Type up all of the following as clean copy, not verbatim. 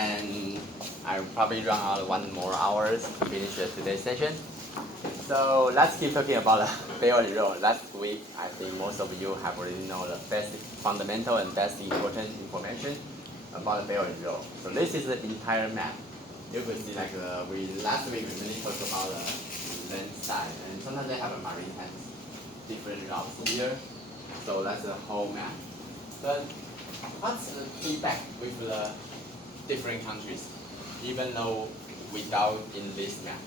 and I probably run out 1 more hours to finish today's session. So let's keep talking about Bell and Road. Last week, I think most of you have already know the basic fundamental and basic important information about Bell and Road. So this is the entire map. You could see like last week we mainly talked about the land side, and sometimes they have a maritime different routes here. So that's the whole map. But what's the feedback with the different countries, even though without in this map?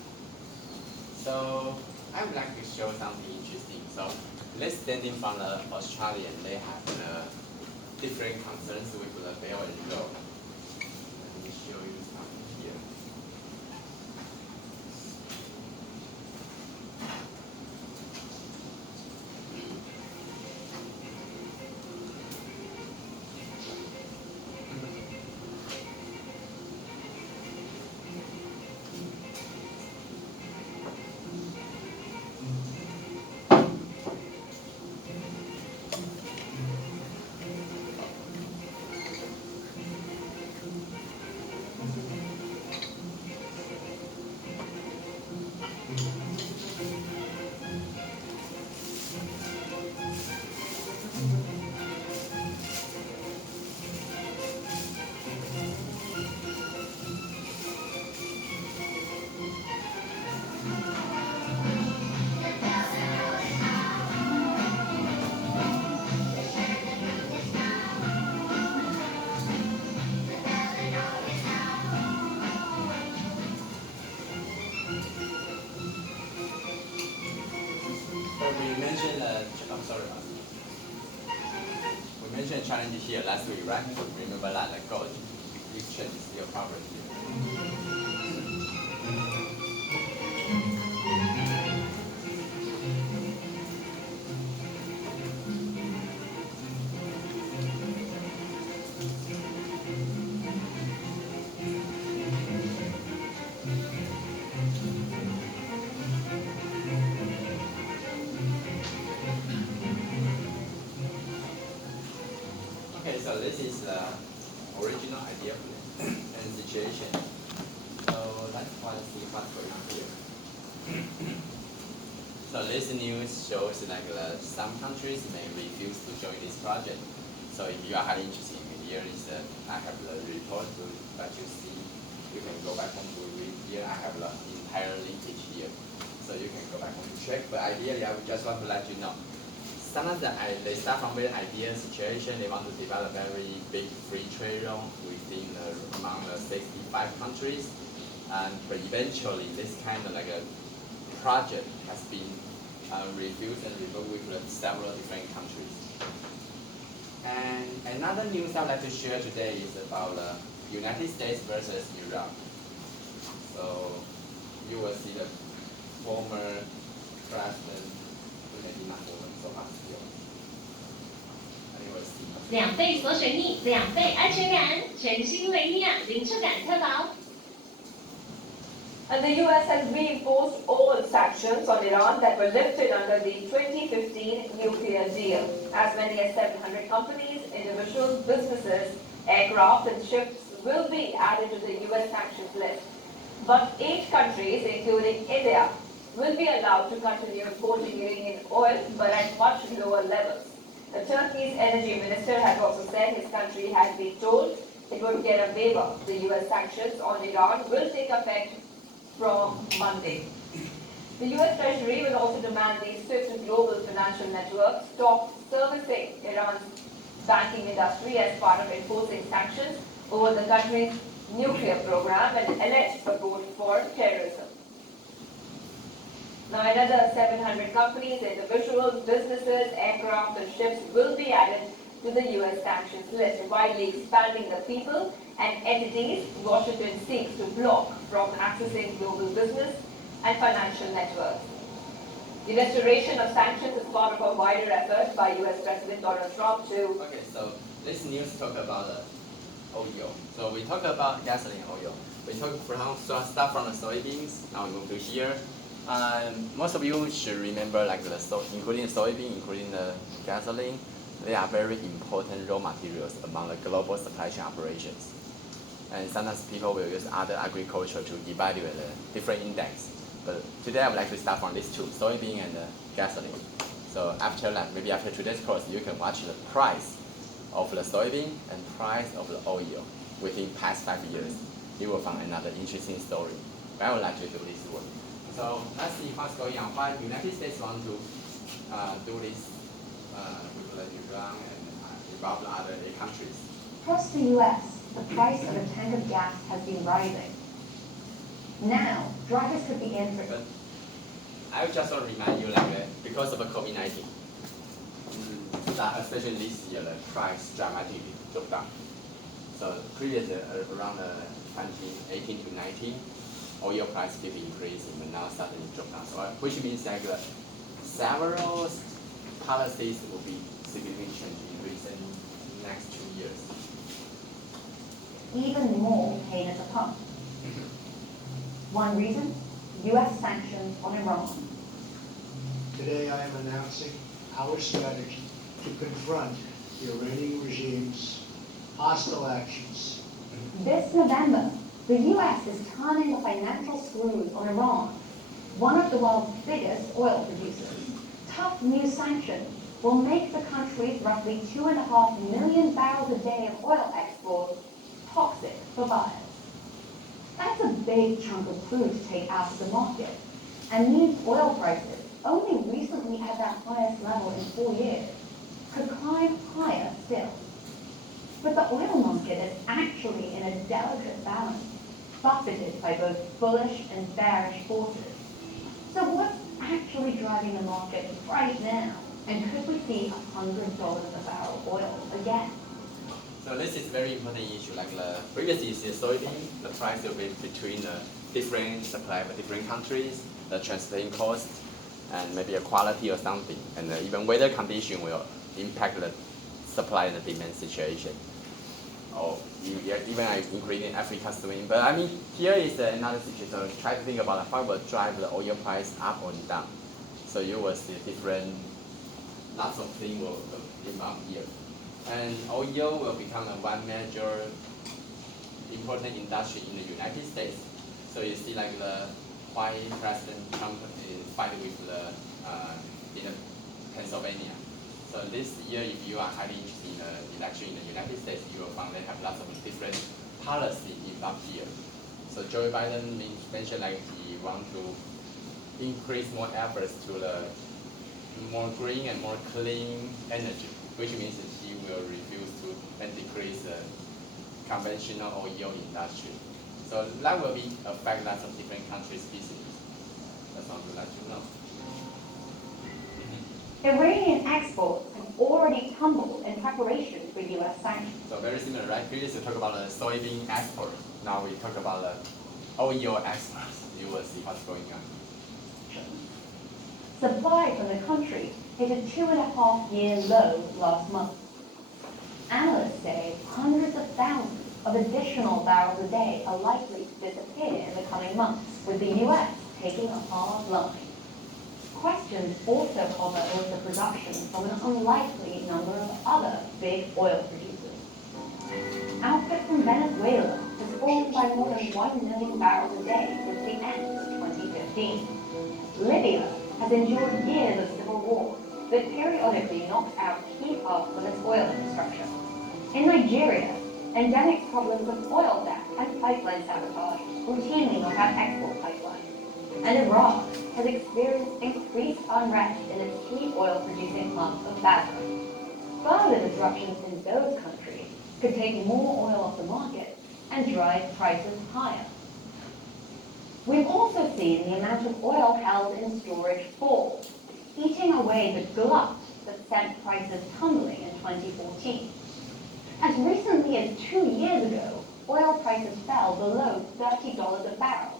So I would like to show something interesting. So let's standing from the Australian, they have different concerns with the Bell and Road. Let me show you something here. We mentioned a challenge here last week, right? Remember that the gold exchange is still covered here. Okay, so this is the original idea and situation. So let's try to see what's going on here. So this news shows like some countries may refuse to join this project. So if you are highly interested in here is I have the report to let you see. You can go back home to read here. I have the entire linkage here. So you can go back home to check. But ideally, I would just want to let you know. Sometimes they start from very ideal situation. They want to develop a very big free trade zone within among the 65 countries, but eventually this kind of like a project has been refused and revoked with several different countries. And another news I'd like to share today is about the United States versus Iraq. So you will see the former president. 2倍锁水逆，2倍安全感，全新维尼亚零售感特保。And the US has reinforced all sanctions on Iran that were lifted under the 2015 nuclear deal. As many as 700 companies, individuals, businesses, aircraft and ships will be added to the US sanctions list. But 8 countries, including India, will be allowed to continue importing Iranian oil, but at much lower levels. The Turkey's energy minister has also said his country has been told it would get a waiver. The US sanctions on Iran will take effect from Monday. The US Treasury will also demand the SWIFT global financial network stop servicing Iran's banking industry as part of enforcing sanctions over the country's nuclear program and alleged support for terrorism. Now another 700 companies, individuals, businesses, aircraft and ships will be added to the US sanctions list, widely expanding the people and entities Washington seeks to block from accessing global business and financial networks. The restoration of sanctions is part of a wider effort by US President Donald Trump to... Okay, so this news talk about oil. So we talk about gasoline oil. We talk start from the soybeans, now we move to here. Most of you should remember like including soybean, including the gasoline, they are very important raw materials among the global supply chain operations. and sometimes people will use other agriculture to evaluate the different index. But today I would like to start from these two, soybean and gasoline. So after that, maybe after today's course, you can watch the price of the soybean and price of the oil within past 5 years. You will find another interesting story. But I would like to do this work. So let's see what's going on. Why United States want to do this with the Iran and involve the other countries. Across the US, the price of a tank of gas has been rising. Now, drivers could begin to... But I just want to remind you, because of the COVID-19, especially this year, the price dramatically dropped down. So previously, around 2018 to 19, oil price keep increasing, but now suddenly drop down. So which means that several policies will be significant change in recent next 2 years. even more pain at the pump. One reason, US sanctions on Iran. Today I am announcing our strategy to confront the Iranian regime's hostile actions. This November, the US is turning the financial screws on Iran, one of the world's biggest oil producers. Tough new sanctions will make the country's roughly 2.5 million barrels a day of oil exports toxic for buyers. That's a big chunk of crude to take out of the market, and means oil prices, only recently at their highest level in 4 years, could climb higher still. But the oil market is actually in a delicate balance, buffeted by both bullish and bearish forces. So what's actually driving the market right now? And could we see $100 a barrel oil again? So this is very important issue. Like the previously is the soybean, the price will be between the different supply of different countries, the transporting cost, and maybe a quality or something, and even weather condition will impact the supply and the demand situation. Or even including Africa swing. But I mean, here is another situation. So try to think about how will drive the oil price up or down. So you will see different, lots of things will involve here. And oil will become one major important industry in the United States. So you see like why President Trump is fighting with in Pennsylvania. So this year, if you are highly interested in the election in the United States, you will find they have lots of different policy involved here. So Joe Biden mentioned like he want to increase more efforts to the more green and more clean energy, which means that he will refuse to and decrease the conventional oil industry. So that will be affect lots of different countries' business. That's what I would like to know. Iranian exports have already tumbled in preparation for US sanctions. So very similar, right? Previously we talked about the soybean export. Now we talk about the oil exports. You will see what's going on. Supply from the country hit a 2.5-year low last month. Analysts say hundreds of thousands of additional barrels a day are likely to disappear in the coming months, with the US taking a hard line. Questions also hover over the production from an unlikely number of other big oil producers. Output from Venezuela has fallen by more than 1 million barrels a day since the end of 2015. Libya has endured years of civil war that periodically knocked out key parts of its oil infrastructure. In Nigeria, endemic problems of oil theft and pipeline sabotage routinely knock out export pipelines. And Iraq has experienced increased unrest in its key oil-producing hub of Basra. Further disruptions in those countries could take more oil off the market and drive prices higher. We've also seen the amount of oil held in storage fall, eating away the glut that sent prices tumbling in 2014. As recently as 2 years ago, oil prices fell below $30 a barrel,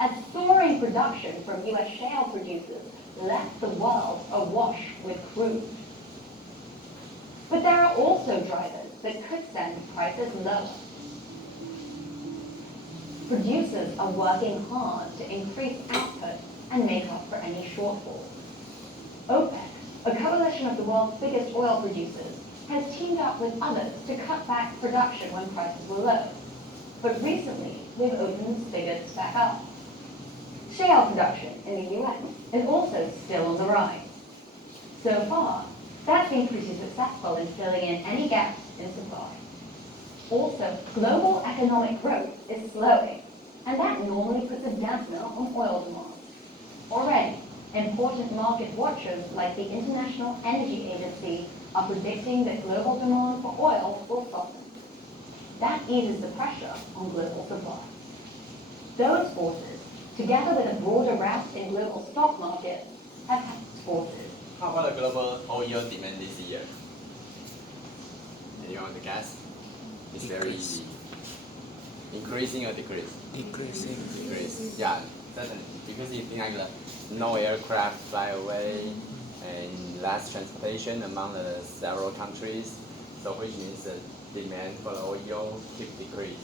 as soaring production from US shale producers left the world awash with crude. But there are also drivers that could send prices lower. Producers are working hard to increase output and make up for any shortfalls. OPEC, a coalition of the world's biggest oil producers, has teamed up with others to cut back production when prices were low. but recently we've opened the spigots back up. Shale production in the US is also still on the rise. So far, that's been pretty successful in filling in any gaps in supply. Also, global economic growth is slowing, and that normally puts a dampener on oil demand. Already, important market watchers like the International Energy Agency are predicting that global demand for oil will soften. That eases the pressure on global supply. Those forces, together with a broader rout in global stock markets, have helped forces. How about the global oil demand this year? Anyone want to guess? It's very Decrease. easy. Increasing or decrease? Decreasing. Decrease. Yeah, certainly. Because you think like no aircraft fly away and less transportation among the several countries, so which means the demand for the oil keep decrease.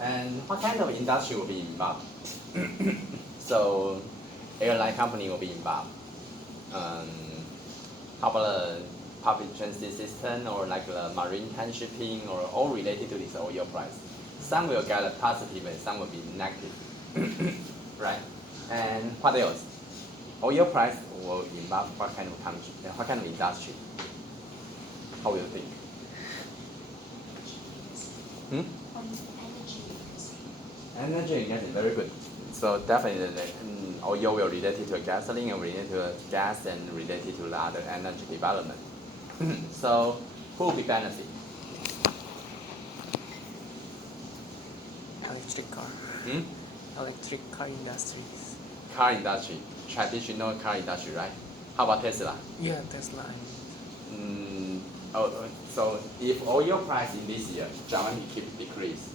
And what kind of industry will be involved? So airline company will be involved. How about the public transit system or like the maritime shipping or all related to this oil price? Some will get a positive and some will be negative, right? And what else? Oil price will involve what kind of country, what kind of industry? How will you think? Energy and gas is very good. So definitely, oil will related to gasoline and related to gas and related to the other energy development. So who will be benefit? Electric car. Hmm? Electric car industries. Car industry, traditional car industry, right? How about Tesla? Yeah, Tesla. So if oil price in this year dramatically keep decrease,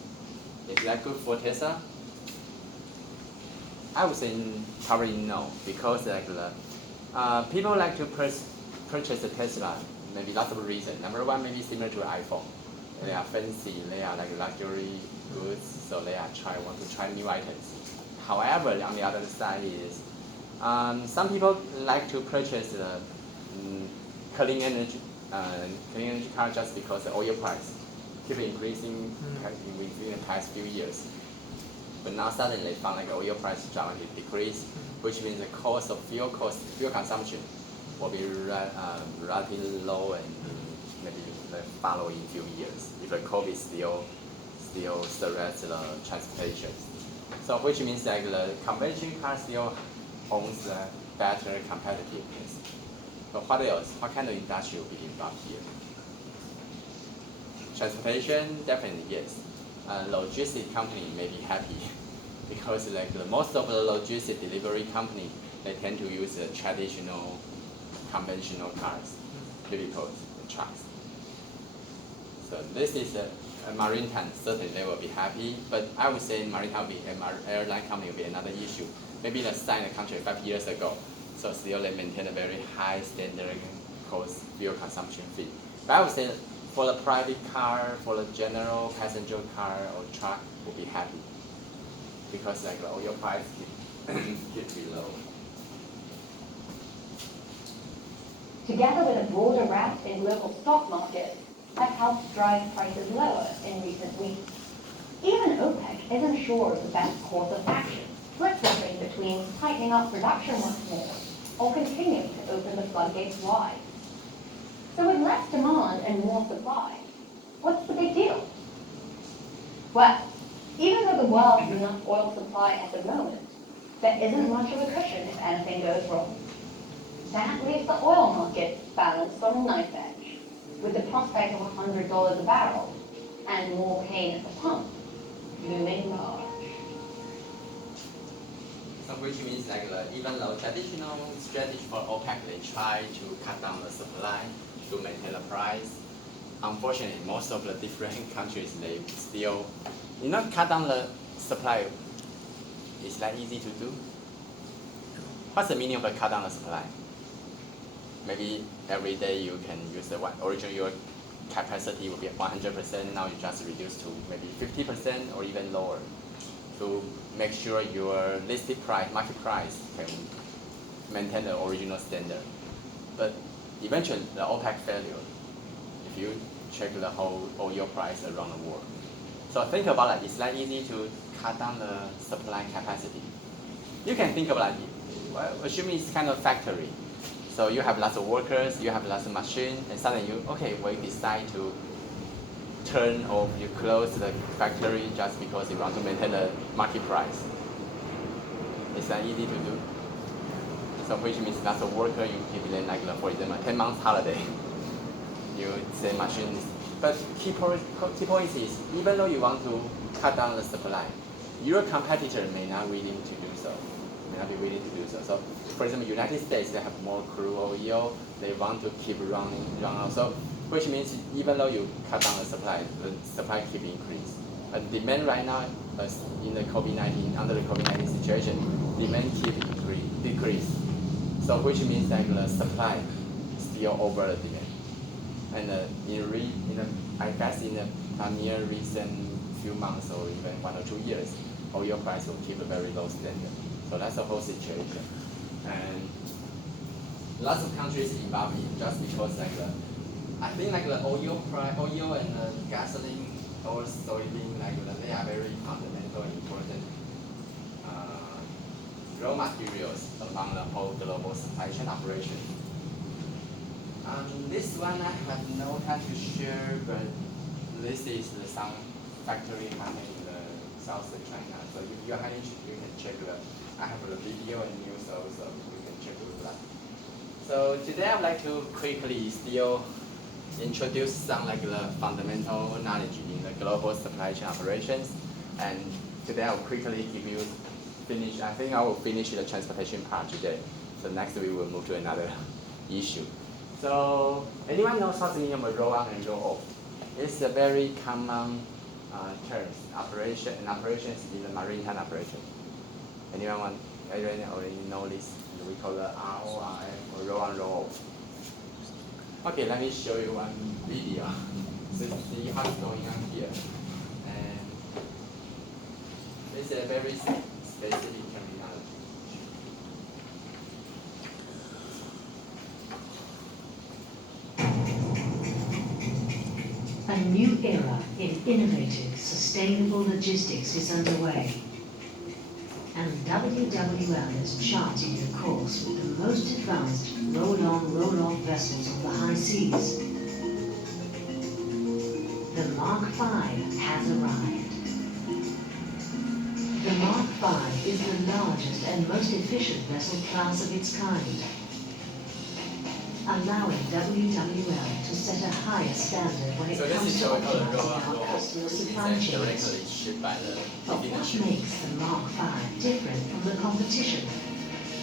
is that good for Tesla? I would say probably no, because like people like to purchase a Tesla. Maybe lots of reasons. Number one, maybe similar to iPhone. They are fancy. They are like luxury goods, so they are want to try new items. However, on the other side is some people like to purchase the clean energy car just because the oil price keep increasing within the past few years. But now suddenly they found like oil price dramatically decrease, which means the fuel consumption will be relatively low and maybe the following few years if the COVID still threats the transportation. So which means that the conventional car still owns a better competitiveness. But what else? What kind of industry will be involved here? Transportation, definitely yes. Logistic company may be happy because like most of the logistic delivery company, they tend to use the traditional, conventional cars, vehicles, trucks. So this is a maritime. Certainly they will be happy, but I would say maritime airline company will be another issue. Maybe they signed a contract 5 years ago, so still they maintain a very high standard cost fuel consumption fee. But I would say for the private car, for the general passenger car or truck, will be happy because like the oil price keep below. Together with a broader rout in global stock markets, have helped drive prices lower in recent weeks. Even OPEC isn't sure of the best course of action, flip-flopping between tightening up production once more or continuing to open the floodgates wide. So with less demand and more supply, what's the big deal? Well, even though the world has enough oil supply at the moment, there isn't much of a cushion if anything goes wrong. That leaves the oil market balanced on a knife edge, with the prospect of $100 a barrel and more pain at the pump looming large. So which means like even though traditional strategy for OPEC, they try to cut down the supply to maintain the price. Unfortunately, most of the different countries, they still, cut down the supply. Is that easy to do? What's the meaning of cut down the supply? Maybe every day you can use the one. Originally your capacity will be at 100%, now you just reduce to maybe 50% or even lower to make sure your listed price, market price can maintain the original standard. But eventually the OPEC failure, if you check the whole oil price around the world, So think about like, it's like easy to cut down the supply capacity. You can think about it, well, assuming it's kind of factory. So you have lots of workers, you have lots of machines, and suddenly we decide to turn or you close the factory just because you want to maintain the market price. It's not easy to do. So which means lots of worker, you give them like, for example, 10 months holiday. You say machines. But key point is, even though you want to cut down the supply, your competitor may not willing to do so. So, for example, United States, they have more crude oil. They want to keep running. So, which means even though you cut down the supply keep increase. But demand right now, in the under the COVID-19 situation, demand keep decrease. So, which means that the supply still over the demand. And I guess in the near recent few months or even 1 or 2 years, oil price will keep a very low standard. So that's the whole situation. And lots of countries involved in just because I think the oil and the gasoline or soybean they are very fundamental important raw materials among the whole global supply chain operation. This one I have no time to share, but this is some factory happening in the south of China. So if you are interested, you can check it. I have the video and news also, you can check it out. So today I would like to quickly still introduce some the fundamental knowledge in the global supply chain operations. And today I will quickly finish. I think I will finish the transportation part today. So next week we'll move to another issue. So anyone knows what's the meaning of roll on and roll off? It's a very common terms, operations in the maritime operation. Anyone already know this? We call it RORF or roll on, roll off. Okay, let me show you one video. So see what's going on here. And it's a very specific terminology. A new era in innovative, sustainable logistics is underway, and WWL is charting a course with the most advanced roll-on, roll-off vessels on the high seas. The Mark V has arrived. The Mark V is the largest and most efficient vessel class of its kind, allowing WWL to set a higher standard when it comes to optimizing our customer supply chains. But what makes the Mark V different from the competition?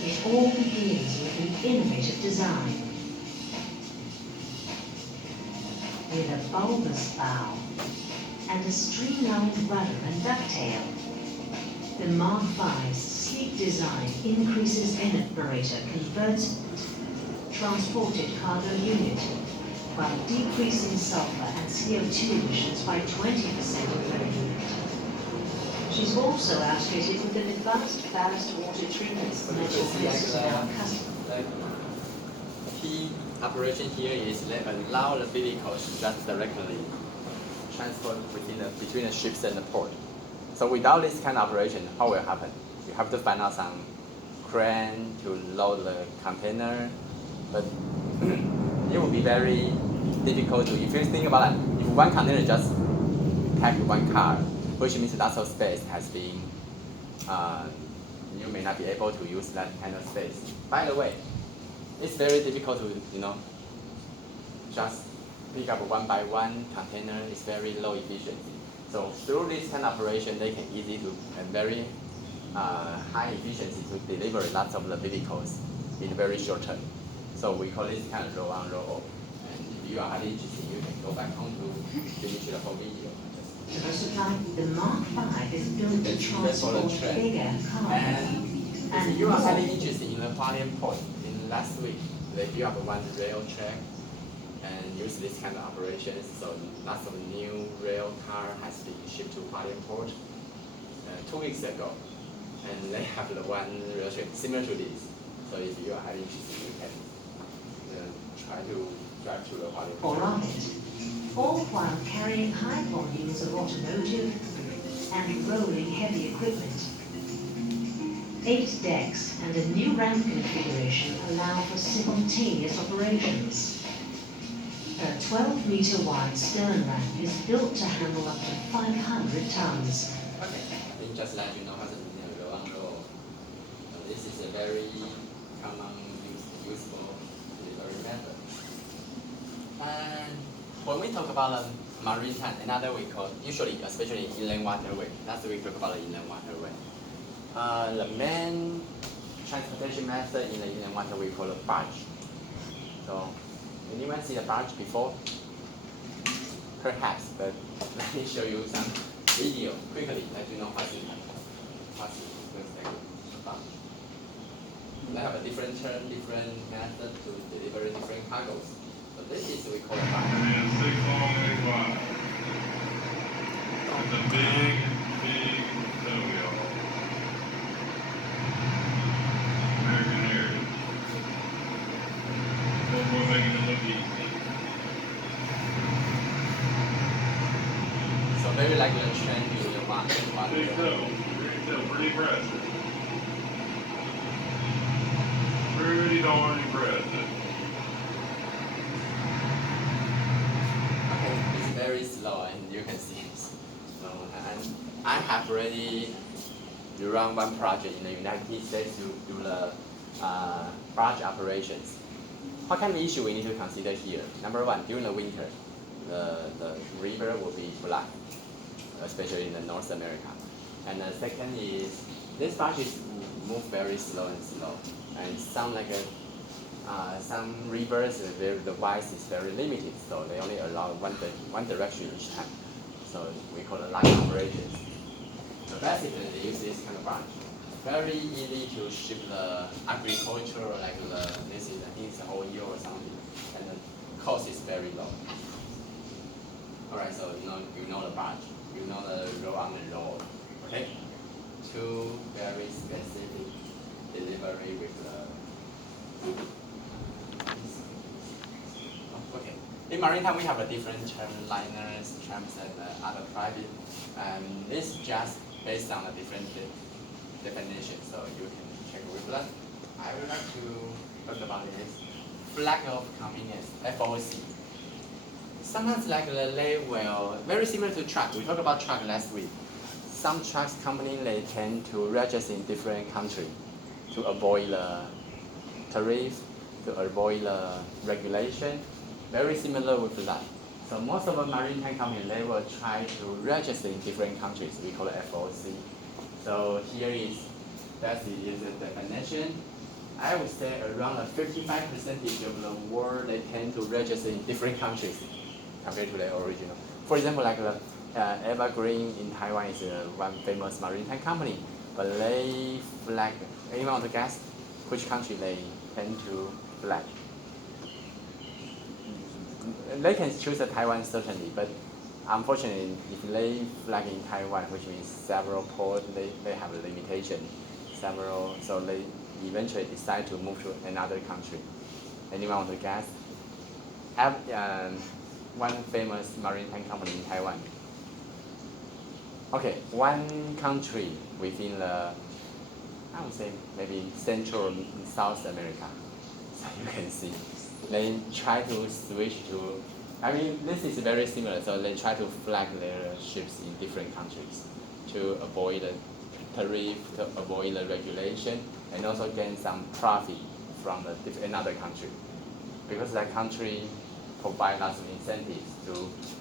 It all begins with an innovative design. With a bulbous bow and a streamlined rudder and ducktail, the Mark V's sleek design increases operator converts transported cargo unit, while decreasing sulfur and CO2 emissions by 20% per unit. She's also outfitted with an advanced ballast water treatment measures our customers. The key operation here is they allow the vehicles just directly transport between the ships and the port. So without this kind of operation, what will happen? You have to find out some crane to load the container, but it will be very difficult to, if you think about it, if one container just pack one car, which means lots of space has been, you may not be able to use that kind of space. By the way, it's very difficult to, just pick up one by one container. It's very low efficiency. So through this kind of operation, they can easily do and very high efficiency to deliver lots of the vehicles in very short term. So we call this kind of roll on, roll off. And if you are interested, you can go back home to finish the whole video. The Mark V is built to transport bigger cargo. And if you are highly interested in the Hualien port, in last week, they built up one rail track and use this kind of operations. So lots of new rail car has been shipped to Hualien port 2 weeks ago. And they have the one rail track similar to this. So if you are highly interested, you can try to drive to the Hualien port. All right. all while carrying high volumes of automotive and rolling heavy equipment. 8 decks and a new ramp configuration allow for simultaneous operations. A 12-meter wide stern ramp is built to handle up to 500 tons. Okay, I think just let you know how to roll on roll. This is a very common useful delivery method. And when we talk about maritime, another we call, usually, especially inland waterway, that's we talk about the inland waterway. The main transportation method in the inland waterway we call a barge. So, anyone see the barge before? Perhaps, but let me show you some video quickly, let you know what's the barge. They have a different term, different method to deliver different cargoes. So this is we call a barge. And 6 long leg wide. It's a big tow, y'all. American Heritage. We're making it look easy. So very like a trend in your market. Big tow. Pretty impressive. Pretty darn impressive. Okay, it's very slow and you can see it's slow. And I have already run one project in the United States to do the barge operations. What kind of issue we need to consider here? Number one, during the winter, the river will be black, especially in the North America. And the second is, this barges move very slow and slow. And it sounds like some rivers, the width is very limited, so they only allow one direction each time. So we call it line operations. So basically they use this kind of barge. Very easy to ship the agriculture, like this is, I think it's oil or something, and the cost is very low. Alright, so you know the barge, you know the roll on the road, okay? Two very specific delivery with the. Okay. In maritime, we have a different term, liners, trams, and other private. And this just based on a different definition, so you can check with that. I would like to talk about this flag of convenience, FOC. Sometimes like they will, very similar to truck. We talked about truck last week. Some trucks company, they tend to register in different countries to avoid the tariff, to avoid the regulation. Very similar with that. So most of the maritime companies, they will try to register in different countries. We call it FOC. So here is, that is the definition. I would say around 55% of the world, they tend to register in different countries compared to the original. For example, like the Evergreen in Taiwan is one famous maritime company, but they flag, anyone want to guess which country they tend to flag? They can choose Taiwan certainly, but unfortunately, if they flag in Taiwan, which means several ports, they have a limitation, so they eventually decide to move to another country. Anyone want to guess? One famous maritime company in Taiwan. Okay, one country within the, I would say maybe Central and South America. So you can see, they try to switch to, I mean, this is very similar, so they try to flag their ships in different countries to avoid the tariff, to avoid the regulation, and also gain some profit from another country. Because that country provide lots of incentives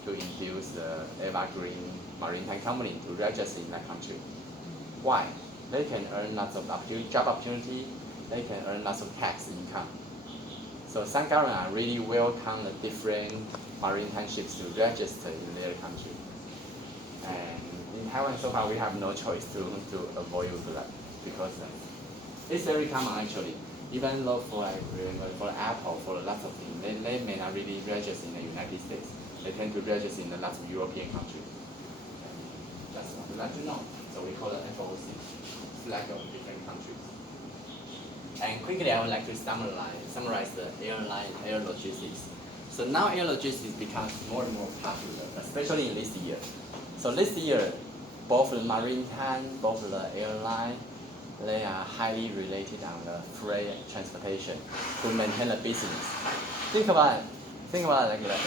to induce the evergreen maritime company to register in that country. Why? They can earn lots of job opportunity, they can earn lots of tax income. So some governments really welcome the different maritime ships to register in their country. And in Taiwan so far we have no choice to avoid that, because it's very common actually. Even though for Apple, for lots of things, they may not really register in the United States. They tend to register in lots of European countries. Just want to let you know. So we call it FOC, flag of different countries. And quickly, I would like to summarize the air logistics. So now air logistics becomes more and more popular, especially in this year. So this year, both the maritime, both the airline, they are highly related on the freight transportation to maintain the business. Think about it. Think about it, like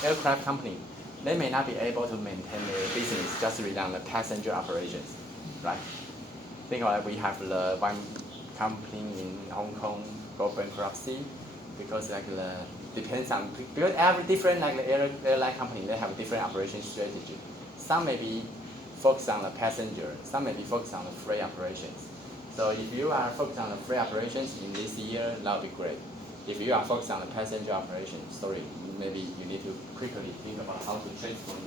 the aircraft company. They may not be able to maintain their business just rely on the passenger operations, right? Think about it. We have the one company in Hong Kong go bankruptcy because like the depends on because every different like the airline company they have a different operation strategy. Some may be focused on the passenger, some may be focused on the freight operations. So if you are focused on the freight operations in this year, that would be great. If you are focused on the passenger operations, sorry, maybe you need to quickly think about how to transform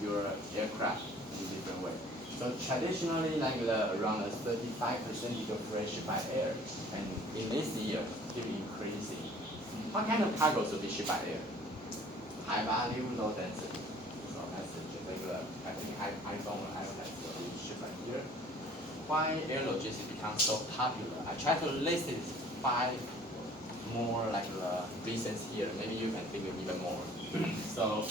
your aircraft in a different way. So traditionally, like around 35% of freight shipped by air, and in this year, keep increasing. What kind of cargoes will be shipped by air? High value, low density. So that's the regular. I think iPhone or iPad will be shipped by air. Why air logistics becomes so popular? I try to list it 5 more like reasons here. Maybe you can think of even more. So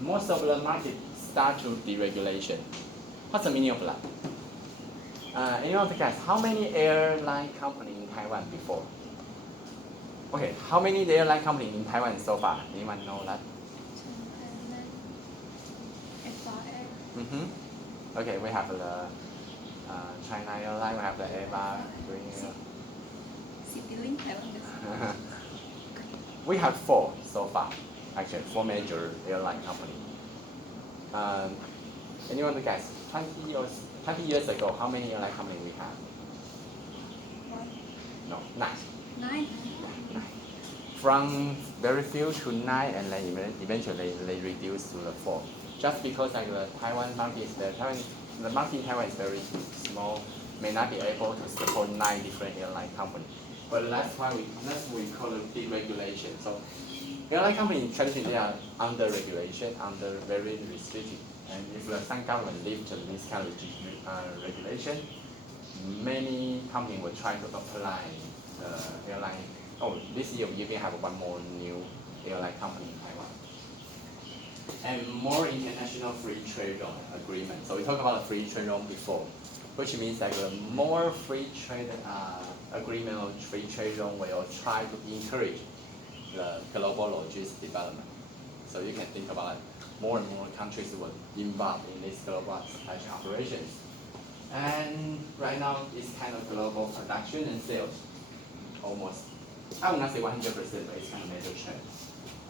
most of the market start to deregulation. What's the meaning of that? Anyone want to guess how many airline companies in Taiwan before? Okay, how many airline companies in Taiwan so far? Anyone know that? Mm-hmm. Okay, we have the China Airline, we have the Eva, Green Air. We have 4 so far, actually 4 major airline companies. Anyone to guess? 20 years ago, how many airline companies we have? No, 9. 9. 9. From very few to 9, and then eventually they reduced to the 4. Just because like the Taiwan market is there, the market in Taiwan is very small, may not be able to support 9 different airline companies. But that's why we call it deregulation. So airline companies traditionally they are under regulation, under very restricted. And if the some government lift this kind of regulation, many companies will try to apply the airline. Oh, this year we even have one more new airline company in Taiwan. And more international free trade zone agreement. So we talked about the free trade zone before, which means that the more free trade agreement or free trade zone will try to encourage the global logistics development. So you can think about it. More and more countries will involve in this global supply chain operations. And right now, it's kind of global production and sales. Almost, I would not say 100%, but it's kind of major trend.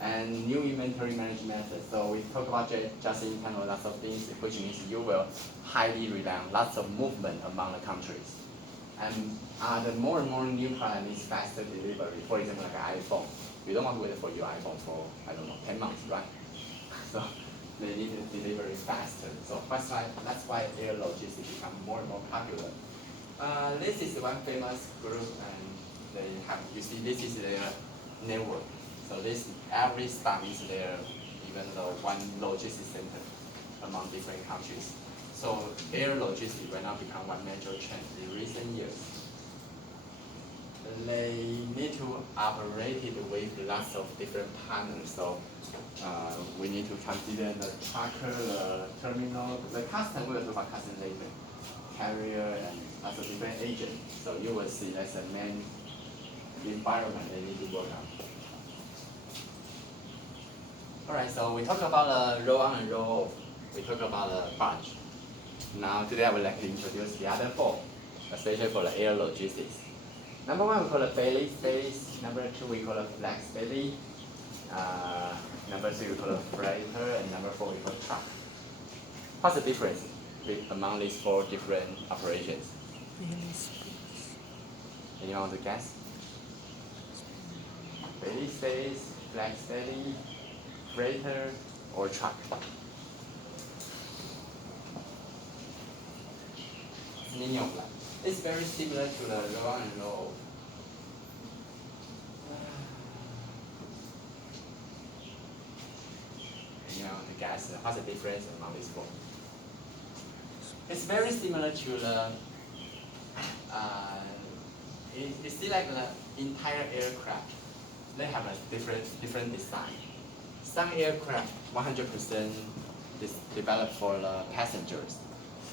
And new inventory management methods. So we talk about just in time of lots of things, which means you will highly rely on lots of movement among the countries. And the more and more new product needs faster delivery. For example, like an iPhone. You don't want to wait for your iPhone for, I don't know, 10 months, right? So they need to deliver it faster. So that's why air logistics become more and more popular. This is one famous group, and they have, you see, this is their network. So this, every stop is their, even though one logistics center among different countries. So air logistics right now become one major trend in recent years. They need to operate it with lots of different partners. So we need to consider the trucker, the terminal, the customer, we'll talk about customer later, carrier, and lots of different agents. So you will see that's the main environment they need to work on. Alright, so we talk about roll on and roll off. We talk about barge. Now today I would like to introduce the other 4, especially for the air logistics. Number 1 we call it belly space. Number 2 we call it flex belly. Number 3 we call it freighter, and number 4 we call it truck. What's the difference among these 4 different operations? Anyone want to guess? Belly space, flex belly, freighter, or truck? Meaning of that. It's very similar to the roll on and roll off. You know, the gas, what's the difference among these 4? It's very similar to the, it's still like the entire aircraft. they have a different design. Some aircraft 100% is developed for the passengers.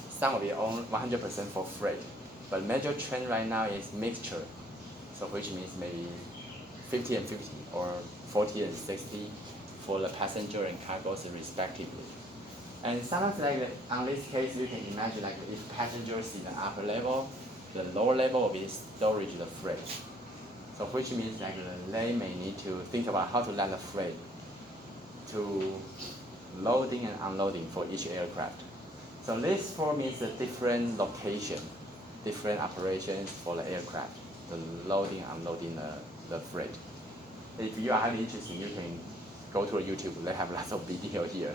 Some will be owned 100% for freight. But major trend right now is mixture. So which means maybe 50 and 50 or 40 and 60 for the passenger and cargoes respectively. And sometimes like on this case, you can imagine like if passengers in the upper level, the lower level will be storage the freight. So which means like they may need to think about how to land the freight to loading and unloading for each aircraft. So this form is a different location, different operations for the aircraft, the loading and unloading the freight. If you are highly interested, you can go to YouTube. They have lots of video here.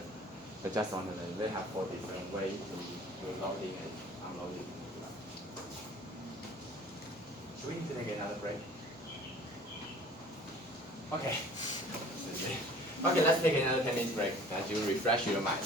But just on they have 4 different ways to loading and unloading. Should we take another break? Okay. Okay, let's take another 10 minutes break. That you refresh your mind.